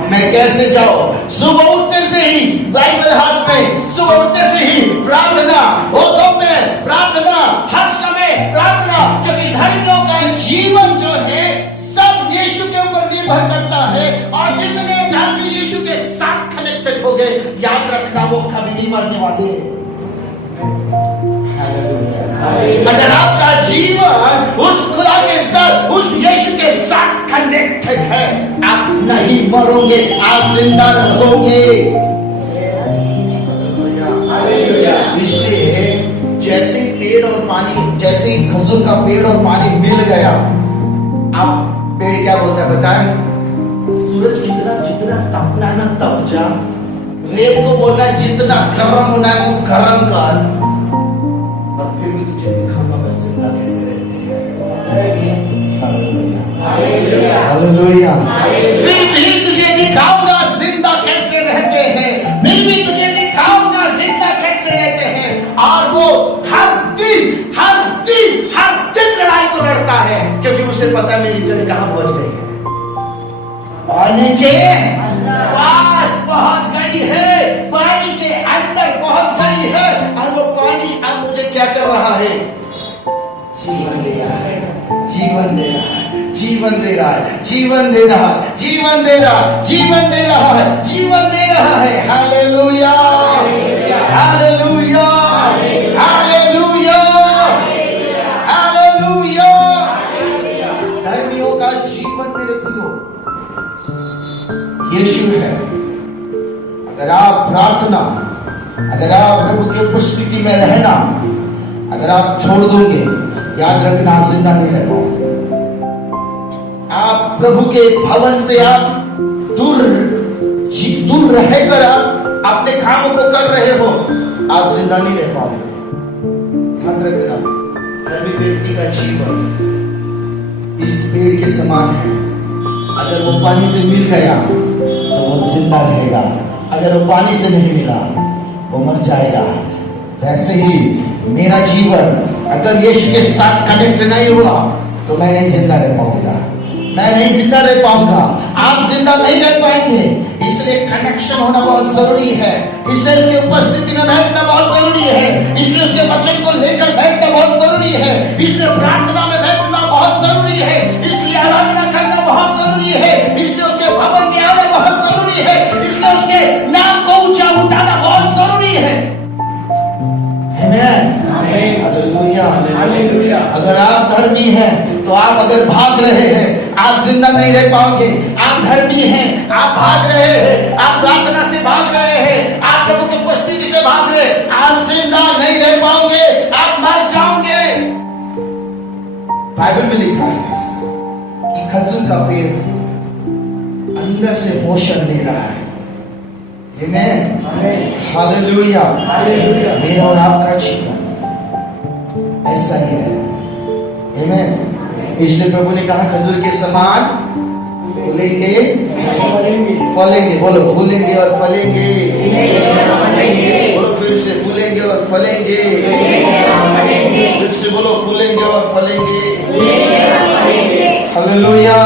मैं कैसे जाऊं? सुबह उठते से ही बाइबल हाथ में, सुबह उठते से ही प्रार्थना, होठों में प्रार्थना, हर समय प्रार्थना, क्योंकि धर्मियों का जीवन जो है सब यीशु के ऊपर निर्भर करता है। और जितने धर्मी यीशु के साथ कनेक्टेड हो गए, याद रखना वो कभी नहीं मरने वाले। अगर आपका जीवन उस खुदा के साथ, उस यीशु के साथ कनेक्टेड है, आप नहीं मरोगे, आप जिंदा रहोगे। इसलिए जैसे पेड़ और पानी, जैसे ही खजूर का पेड़ और पानी मिल गया, अब पेड़ क्या बोलता है बताएं? सूरज जितना तपना ना तप जा, रेत को बोलना जितना गर्म होना है वो गर्म कर, और फिर भी तुझे दिखाऊंगा मैं जिंदा कैसे रहते हैं। हालेलुया। फिर भी तुझे दिखाऊंगा जिंदा कैसे रहते हैं, फिर भी तुझे दिखाऊंगा जिंदा कैसे रहते हैं। और वो हर दिन लड़ाई को लड़ता है, क्योंकि उसे पता है मेरी जन कहां पहुंच गई है, पानी के पास पहुंच गई है, पानी के अंदर पहुंच गई है। और वो पानी अब मुझे क्या कर रहा है? जीवन दे रहा है, जीवन दे रहा है, जीवन दे रहा है, जीवन दे रहा है, जीवन दे रहा है, जीवन दे रहा है, जीवन दे रहा है। Hallelujah, hallelujah, hallelujah, hallelujah. धर्मियों का जीवन मेरे प्रियो यीशु है। अगर आप प्रार्थना, अगर आप प्रभु की उपस्थिति में रहना, अगर आप छोड़ दोगे, याद रखना आप जिंदा नहीं रह पाओगे। आप प्रभु के भवन से आप दूर रहकर आप अपने कामों को कर रहे हो, आप जिंदा नहीं रह पाओगे। याद रखना, धर्मी व्यक्ति का जीवन इस पेड़ के समान है। अगर वो पानी से मिल गया तो वो जिंदा रहेगा, अगर वो पानी से नहीं मिला वो मर जाएगा। वैसे ही मेरा जीवन अगर यीशु के साथ कनेक्ट नहीं हुआ तो मैं नहीं जिंदा रह पाऊंगा, मैं नहीं जिंदा रह पाऊंगा, आप जिंदा नहीं रह पाएंगे। इसलिए कनेक्शन होना बहुत जरूरी है, इसलिए उसकी उपस्थिति में बैठना बहुत जरूरी है, इसलिए उसके वचन को लेकर बैठना बहुत जरूरी है, इसलिए प्रार्थना में बैठना बहुत जरूरी है, इसलिए आराधना करना बहुत जरूरी है, इसलिए उसके भवन में आना बहुत जरूरी है, इसलिए उसके नाम को ऊंचा उठाना बहुत जरूरी है। हालेलुया। अगर आप धर्मी हैं तो आप अगर भाग रहे हैं आप जिंदा नहीं रह पाओगे। आप धर्मी हैं, आप भाग रहे हैं, आप प्रार्थना से भाग रहे हैं, आप प्रभु की उपस्थिति से भाग रहे, आप जिंदा नहीं रह पाओगे, आप मर जाओगे। बाइबल में लिखा है कि खजूर का पेड़ अंदर से पोषण ले रहा है। हालेलुया। मेरा और आपका जीवन ऐसा ही है। आमीन। इसलिए प्रभु ने कहा खजूर के समान फूलेंगे, फलेंगे। बोलो फूलेंगे और फलेंगे, बोलो फिर से फूलेंगे और फलेंगे, फिर से बोलो फूलेंगे और फलेंगे। Hallelujah,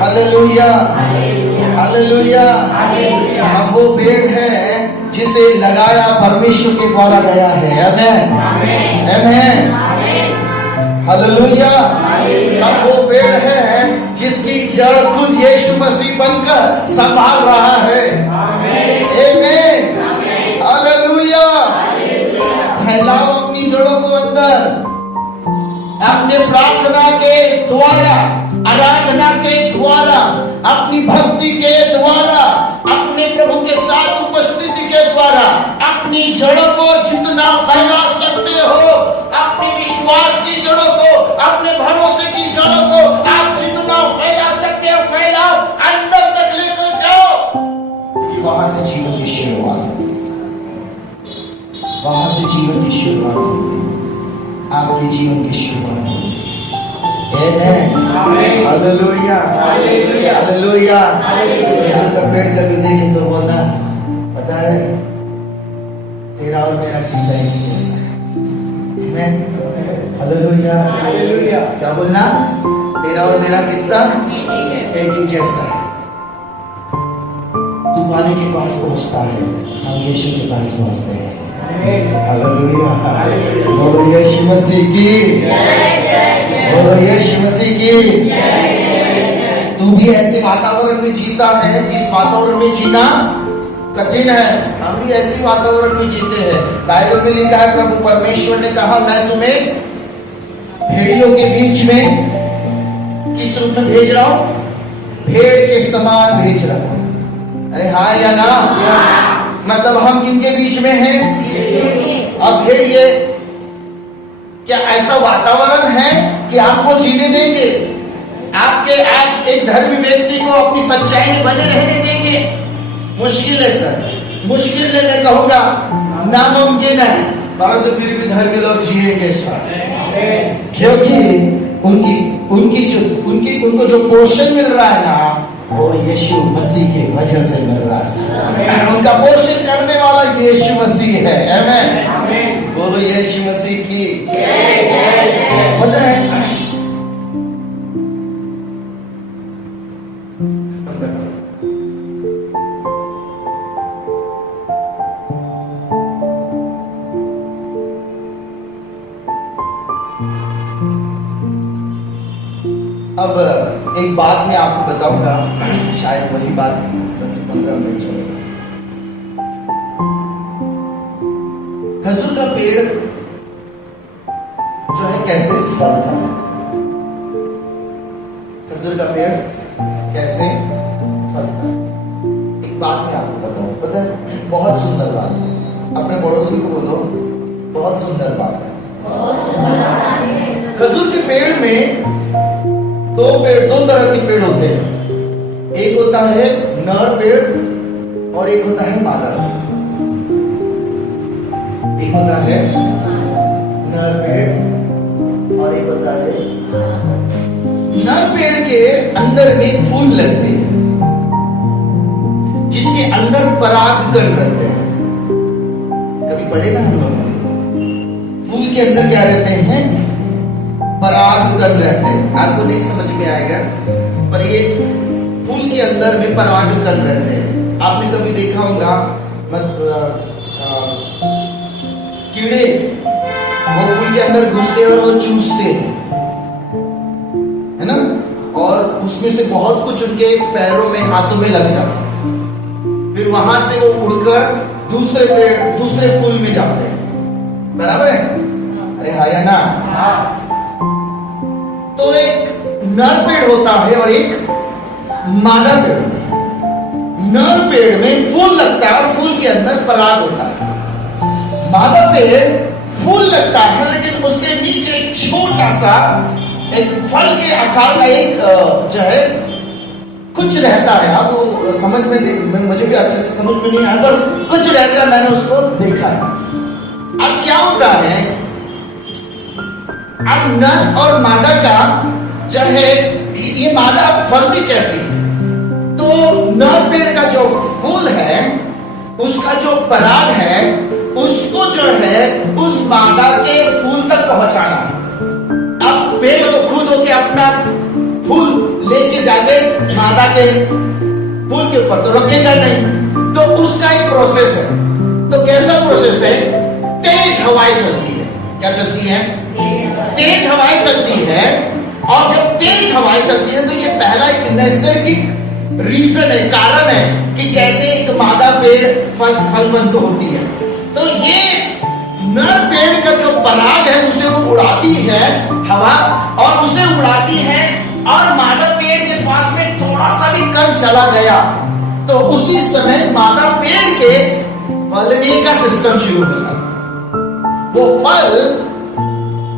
hallelujah, hallelujah. हम वो पेड़ है जिसे लगाया परमेश्वर के द्वारा गया है। आमीन, आमीन, हालेलुया। हम वो पेड़ है जिसकी जड़ खुद यीशु मसीह बनकर संभाल रहा है। आमीन, हालेलुया। फैलाओ अपनी जड़ों को अंदर, अपने प्रार्थना के द्वारा, आराधना के द्वारा, अपनी भक्ति के द्वारा, अपने प्रभु के साथ उपस्थिति के द्वारा अपनी जड़ों को जितना फैला सकते हो, अपनी विश्वास की जड़ों को, अपने भरोसे की जड़ों को आप जितना फैला सकते हो फैलाओ, अंदर तक लेकर जाओ। वहां से जीवन की शुरुआत होगी, वहां से जीवन की शुरुआत होगी, आपके जीवन की शुरुआत होगी। Hallelujah, hallelujah. खजूर का पेड़ कभी देखे तो बोलना, पता है तेरा और मेरा किस्सा एक ही जैसा है। आमेन, हालेलुया। क्या बोलना? तेरा और मेरा किस्सा एक ही जैसा है। तू पानी के पास पहुंचता है, हम यीशु के पास पहुंचते हैं। हालेलुया। बोलो यीशु मसीह की, बोलो यीशु मसीह की। तू भी ऐसे वातावरण में जीता है जिस वातावरण में जीना कठिन है। हम भी ऐसी वातावरण में जीते हैं। बाइबल में लिखा है, प्रभु परमेश्वर ने कहा, मैं तुम्हें भेड़ियों के बीच में किस रूप में भेज रहा हूं? भेड़ के समान भेज रहा हूं। अरे हाँ या ना? मतलब हम किनके बीच में हैं? अब भेड़िए, क्या ऐसा वातावरण है कि आपको जीने देंगे? आप एक धर्मी व्यक्ति को अपनी सच्चाई में बने रहने देंगे? मुश्किल है सर, मुश्किल है, मैं कहूंगा नामुमकिन है, परंतु फिर भी धर्मी लोग जिएंगे सर, क्योंकि उनको जो पोषण मिल रहा है ना, वो यीशु मसीह की वजह से मिल रहा है। उनका पोषण करने वाला यीशु मसीह है। आमीन। बोलो यीशु मसीह की जय। पता है, अब एक बात मैं आपको बताऊंगा, शायद वही बात 10-15 मिनट चलेगा। खजूर का पेड़ जो है कैसे फलता है? खजूर का पेड़ कैसे फलता है? एक बात मैं आपको बताऊं, पता है, बहुत सुंदर बात है। अपने पड़ोसी को बोलो, बहुत सुंदर बात है। खजूर के पेड़ में दो तरह के पेड़ होते हैं। एक होता है नर पेड़ और एक होता है मादा। एक होता है नर पेड़ और एक होता है नर पेड़ के अंदर में फूल लगते हैं, जिसके अंदर परागकण रहते हैं। कभी पढ़े ना हम लोग, फूल के अंदर क्या रहते हैं? परागकण रहते हैं। आपको नहीं समझ में आएगा, पर ये फूल के अंदर में परागकण रहते हैं। आपने कभी देखा होगा, कीड़े वो फूल के अंदर घुसते और वो चूसते, है ना, और उसमें से बहुत कुछ उनके पैरों में, हाथों में लग जाता, फिर वहां से वो उड़कर दूसरे फूल में जाते हैं। बराबर है? अरे हाँ या ना? तो एक नर पेड़ होता है और एक मादा पेड़ होता है। नर पेड़ में फूल लगता है और फूल के अंदर पराग होता है। मादा पेड़ फूल लगता है, लेकिन उसके नीचे एक छोटा सा एक फल के आकार का एक जो है कुछ रहता है। अब वो समझ में नहीं, मुझे भी अच्छे से समझ में नहीं आता, कुछ रहता है, मैंने उसको देखा है। अब क्या होता है, अब नर और मादा का जो है, ये मादा फलती कैसी? तो नर पेड़ का जो फूल है, उसका जो पराग है, उसको जो है उस मादा के फूल तक पहुंचाना। अब पेड़ तो खुद होके अपना फूल लेके जाके मादा के फूल के ऊपर तो रखेगा नहीं, तो उसका एक प्रोसेस है। तो कैसा प्रोसेस है? तेज हवाएं चलती है। क्या चलती है? तेज हवाएं चलती है। और जब तेज हवाएं चलती है, तो ये पहला एक नैसर्गिक रीजन है, कारण है कि कैसे एक मादा पेड़ फलवंत होती है। तो ये नर पेड़ का जो पराग है, उसे वो उड़ाती है हवा, और उसे उड़ाती है, और मादा पेड़ के पास में थोड़ा सा भी कण चला गया, तो उसी समय मादा पेड़ के फलने का सिस्टम शुरू हो जाता। वो फल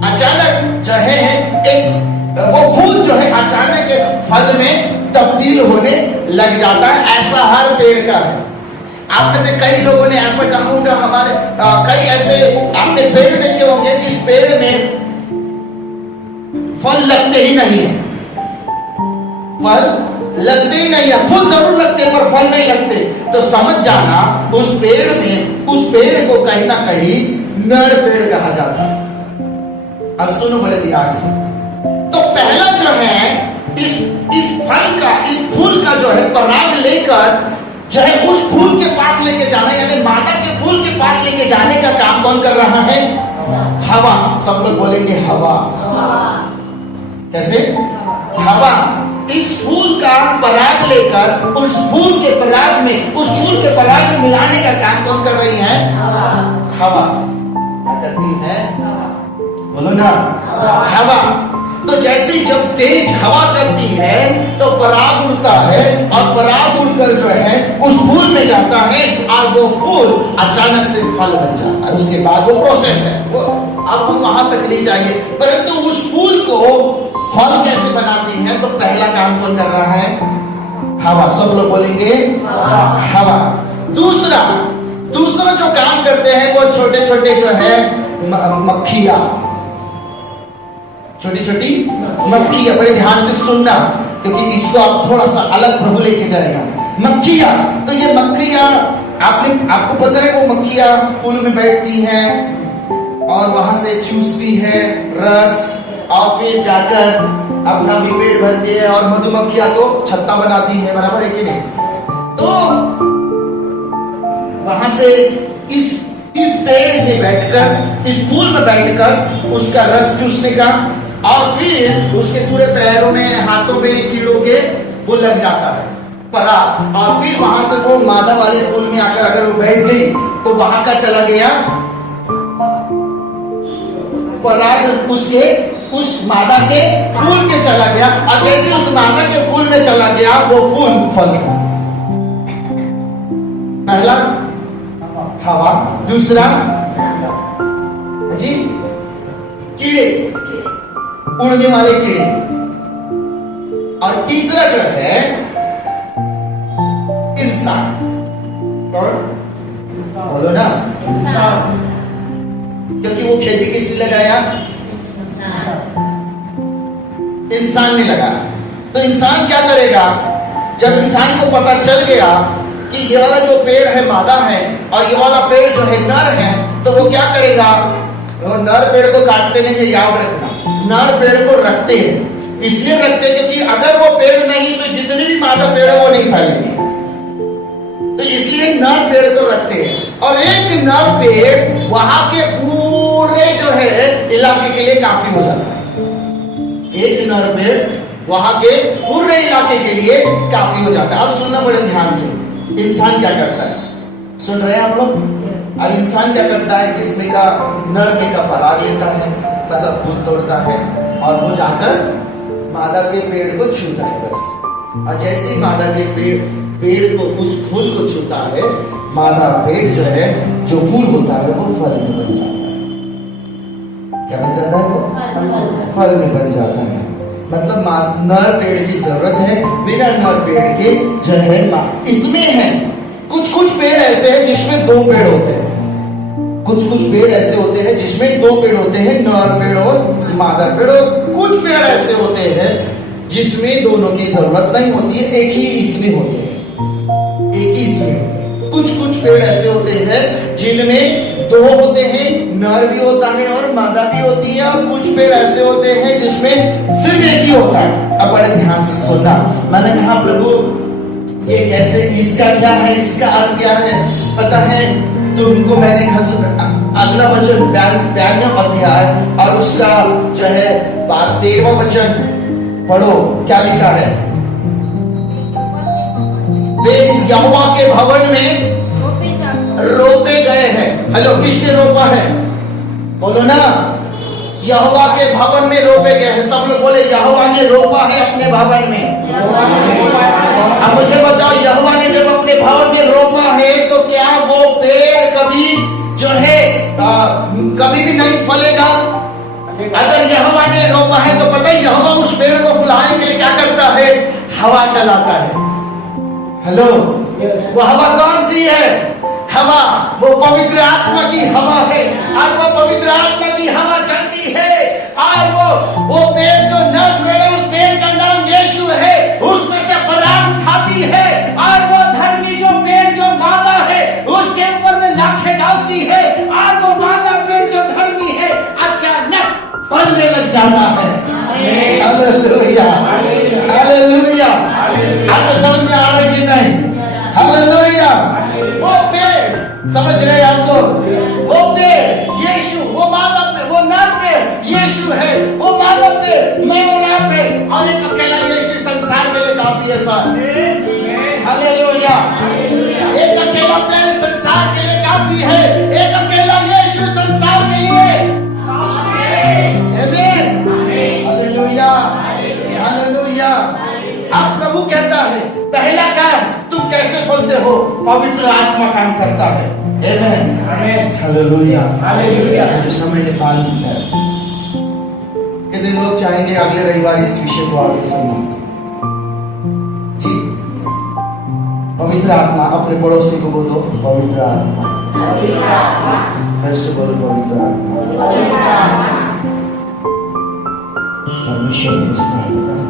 अचानक जो है वो फूल जो है अचानक एक फल में तब्दील होने लग जाता है। ऐसा हर पेड़ का है। आप में से कई लोगों ने ऐसा कहा होगा, हमारे कई ऐसे आपने पेड़ देखे होंगे जिस पेड़ में फल लगते ही नहीं है। फल लगते ही नहीं है, फूल जरूर लगते हैं पर फल नहीं लगते। तो समझ जाना उस पेड़ को कहीं ना कहीं नर पेड़ कहा जाता है। अब सुनो बड़े ध्यान से। तो पहला जो है इस फल का, इस फूल का जो है पराग लेकर जो है उस फूल के पास लेके जाना, यानी मादा के फूल के पास लेके जाने का काम कौन कर रहा है? हवा। सब लोग बोलेंगे हवा। कैसे? हवा इस फूल का पराग लेकर उस फूल के पराग में मिलाने का काम कौन कर रही है? हवा। क्या करती है? बोलो ना, हवा। तो जैसे जब तेज हवा चलती है तो पराग उड़ता है, और पराग उड़कर जो है उस फूल में जाता है, और वो फूल अचानक से फल बन जाता है। उसके बाद वो प्रोसेस है, वो अब हम वहां तक नहीं जाएंगे, परंतु उस फूल को फल कैसे बनाती है? तो पहला काम कौन कर रहा है? हवा। सब लोग बोलेंगे हवा। दूसरा जो काम करते हैं वो छोटे छोटे जो है मक्खियां, छोटी मक्खियां। बड़े ध्यान से सुनना, क्योंकि इसको आप थोड़ा सा अलग प्रभु लेके जाएगा। मक्खियां, तो ये मक्खियां आपको पता है वो मक्खियां फूल में बैठती हैं और वहां से चूसती है रस, और फिर जाकर अपना भी पेट भरती है, और मधुमक्खियां तो छत्ता बनाती है, बराबर है कि नहीं? तो वहां से इस पेड़ में बैठकर, इस फूल में बैठकर उसका रस चूसने का, और फिर उसके पूरे पैरों में, हाथों में, कीड़ों के वो लग जाता है पराग, और फिर वहां से वो मादा वाले फूल में आकर अगर वो बैठ गई तो वहां का चला गया पराग, उस मादा के फूल में चला गया, और जैसे उस मादा के फूल में चला गया वो फूल फल। पहला हवा, दूसरा जी कीड़े, उड़ने वाले कीड़े, और तीसरा जो है इंसान। कौन? बोलो ना, इंसान। क्योंकि वो खेती किसने लगाया? इंसान ने लगाया। तो इंसान क्या करेगा? जब इंसान को पता चल गया कि ये वाला जो पेड़ है मादा है और ये वाला पेड़ जो है नर है, तो वो क्या करेगा? वो नर पेड़ को काटते नहीं है, याद रखना, नर पेड़ को रखते हैं। इसलिए रखते हैं क्योंकि अगर वो पेड़ नहीं तो जितने भी मादा पेड़ है वो नहीं फैलेंगे, तो इसलिए नर पेड़ को रखते हैं। और एक नर पेड़ वहां के पूरे जो है इलाके के लिए काफी हो जाता है। एक नर पेड़ वहां के पूरे इलाके के लिए काफी हो जाता है। अब सुनना बड़े ध्यान से, इंसान क्या करता है? सुन रहे हैं आप लोग? अब इंसान क्या करता है? इसमें का नर में का पराग लेता है, मतलब फूल तोड़ता है, और वो जाकर मादा के पेड़ को छूता है बस। और जैसे ही मादा के पेड़ को, उस फूल को छूता है, मादा पेड़ जो है, जो फूल होता है वो फल में बन जाता है। क्या बन जाता है? वो फल में बन जाता है। मतलब नर पेड़ की जरूरत है, बिना नर पेड़ के जो है इसमें है। कुछ पेड़ ऐसे हैं जिसमें दो पेड़ होते हैं, कुछ पेड़ ऐसे होते हैं जिसमें दो पेड़ होते हैं, नर पेड़ और मादा पेड़। और कुछ पेड़ ऐसे होते हैं जिसमें दोनों की जरूरत नहीं होती है, एक ही इसमें होते हैं, एक ही इसमें होते हैं। कुछ पेड़ ऐसे होते हैं जिनमें दो होते हैं, नर भी होता है और मादा भी होती है, और कुछ पेड़ ऐसे होते हैं जिसमें सिर्फ एक ही होता है। अब बड़े ध्यान से सुनना, मैंने कहा प्रभु ये कैसे, इसका क्या है, इसका अर्थ क्या है? पता है तुमको मैंने अगला वचन 92 अध्याय और उसका जो है 13वां वचन पढ़ो, क्या लिखा है? वे यहोवा के भवन में रोपे गए हैं। हेलो, किसने रोपा है? बोलो ना, यहोवा के भवन में रोपे गए हैं। सब लोग बोले यहोवा ने रोपा है अपने भवन में। अब मुझे बताओ, यहोवा ने जब अपने भवन में रोपा है तो क्या वो पेड़ कभी जो है कभी भी नहीं फलेगा? अगर यहोवा ने रोपा है तो पता है यहोवा उस पेड़ को फुलाने के लिए क्या करता है? हवा चलाता है। हेलो, वो हवा कौन सी है? हवा, वो पवित्र आत्मा की हवा है। और वो पवित्र आत्मा की हवा चलती है, और वो पेड़ जो नर पेड़ है, उस पेड़ का नाम यीशु है, उसमें से पराग उठाती है, और वो धर्मी जो पेड़ जो मादा है उसके ऊपर में लाखें डालती है, और वो मादा पेड़ जो धर्मी है अचानक फल जाता है। Hallelujah, hallelujah. आपको समझ में आ रहा है कि नहीं? हालेलुया। वो पेड़ समझ रहे आप लोग? वो पेड़ यीशु, वो मानव पेड़, वो नर पेड़ यीशु है, वो मानव पेड़ मैं और आप है, और एक अकेला यीशु संसार के लिए काफी है सर। हालेलुया। एक अकेला पेड़ संसार के लिए काफी है, एक अकेला यीशु संसार के लिए। आमीन। Hallelujah, hallelujah. अब प्रभु कहता है पहला काम तुम कैसे बोलते हो? पवित्र आत्मा काम करता है। आमीन। Hallelujah, hallelujah. जो समय निकाल है, कितने लोग चाहेंगे अगले रविवार इस विषय को आगे सुनना? जी, पवित्र आत्मा। अपने पड़ोसी को बोलो पवित्र आत्मा। फिर से बोलो पवित्र आत्मा। परमेश्वर ने स्नान बताया,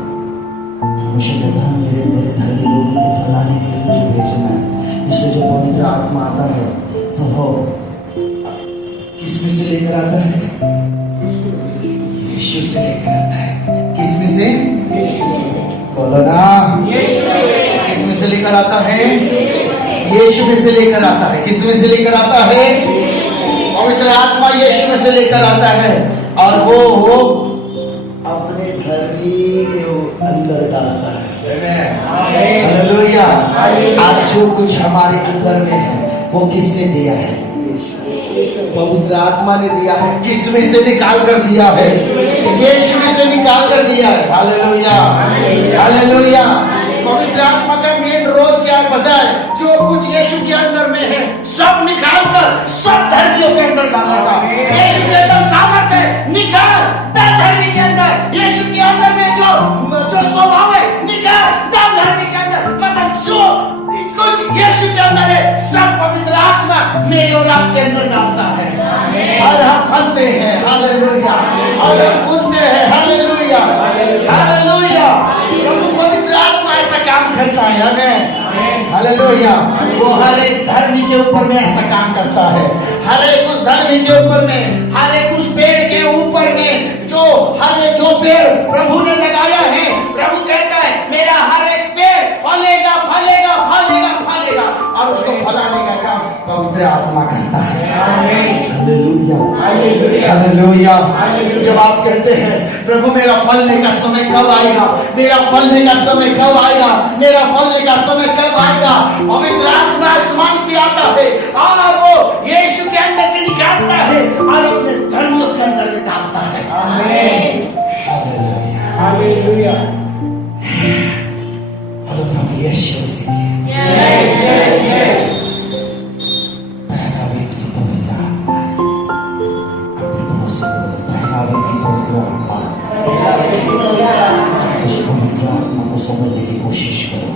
परमेश्वर ने कहा मेरे घर के लोगों को फैलाने के लिए तुझे भेजना है। इसलिए जब पवित्र आत्मा आता है तो वो किस में से लेकर आता है? यीशु से लेकर आता है। किस में से? बोलो ना, किस में से लेकर आता है? यीशु में से लेकर आता है। किस में से लेकर आता है? पवित्र आत्मा यीशु में से लेकर आता है और वो अपने धर्मी के अंदर डालता है। हालेलुया। आज जो कुछ हमारे अंदर में है वो किसने दिया है? पवित्र आत्मा ने दिया है। किस में से निकाल कर दिया है? यीशु में से निकाल कर दिया है। Hallelujah, hallelujah. पवित्र आत्मा का मेन रोल क्या है पता है? जो कुछ यीशु के अंदर में है सब निकाल कर सब धर्मियों के अंदर डालना था। यीशु के अंदर सामर्थ है, निकाल दर धर्मी के अंदर। यीशु के अंदर में जो स्वभाव है निकाल दर धर्मी के अंदर। मतलब जो कुछ यीशु के अंदर है सब पवित्र आत्मा मेरे और आपके अंदर डालता है और हम फलते हैं। हालेलुया। और हम फूलते हैं। Hallelujah, hallelujah. प्रभु पवित्र आत्मा ऐसा काम करता है। हमें हालेलुया। वो हर एक धर्मी के ऊपर में ऐसा काम करता है। हर एक उस धर्मी के ऊपर में, हर एक उस पेड़ के ऊपर में जो हर एक जो पेड़ प्रभु ने लगाया है, प्रभु कहता है मेरा हर एक पेड़ फलेगा, फलेगा, फलेगा, फलेगा और उसको फलाने का काम पवित्र आत्मा करता है। Hallelujah, hallelujah. जब आप कहते हैं प्रभु मेरा फलने का समय कब आएगा, मेरा फलने का समय कब आएगा, मेरा फलने का समय कब आएगा, पवित्र आत्मा आसमान से आता है और वो यीशु के अंदर से निकालता है और अपने धर्मियों के अंदर में डालता है। आमीन। हालेलुया। हेलो प्रभु यीशु मसीह की जय, जय, जय। पहला व्यक्ति पवित्र आत्मा। अपने पड़ोसी को पहला व्यक्ति पवित्र आत्मा। उस पवित्र आत्मा को समझने की कोशिश करो।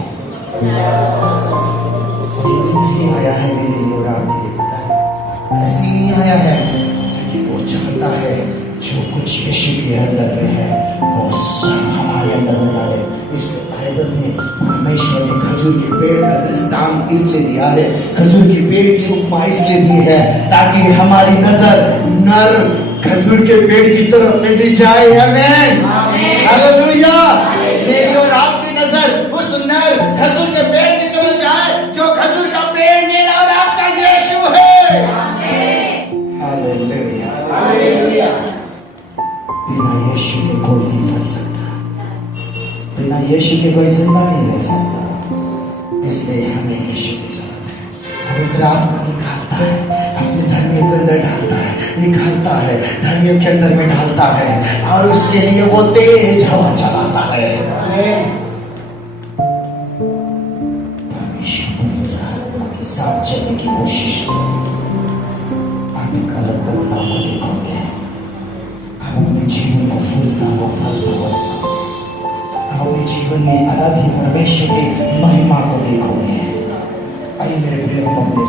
नहीं आया है मेरे लिए और आपके लिए पता है, ऐसे ही नहीं आया है क्योंकि वो चाहता है जो कुछ यीशु के अंदर में है वो सब हमारे अंदर में डाले। इसलिए बाइबल में परमेश्वर ने खजूर के पेड़ का दृष्टांत इसलिए दिया है, खजूर के पेड़ की उपमा इसलिए दी है ताकि हमारी नजर नर खजूर के पेड़ की तरफ नहीं जाए। आमीन, हालेलुया। मेरी और आपकी नजर उस नर खजूर के पेड़ की तरफ जाए जो खजूर का पेड़ मेरा और आपका यीशु है। Hallelujah, hallelujah. बिना यीशु के कोई नहीं फल सकता, बिना यीशु के कोई जिंदा नहीं रह सकता। इसलिए हमें यीशु की जरूरत है। पवित्र आत्मा निकालता है, अपने धर्मियों के अंदर डालता है, निकालता है, धर्मियों के अंदर में डालता है और उसके लिए वो तेज हवा चलाता है। पवित्र आत्मा के साथ चलने की कोशिश करो, आप एक अलग बदलाव को देखोगे। आप अपने जीवन को फूलता हुआ फलता हुआ देखोगे। आप अपने जीवन में अलग ही परमेश्वर की महिमा को देखोगे। आइए मेरे प्रिय अपने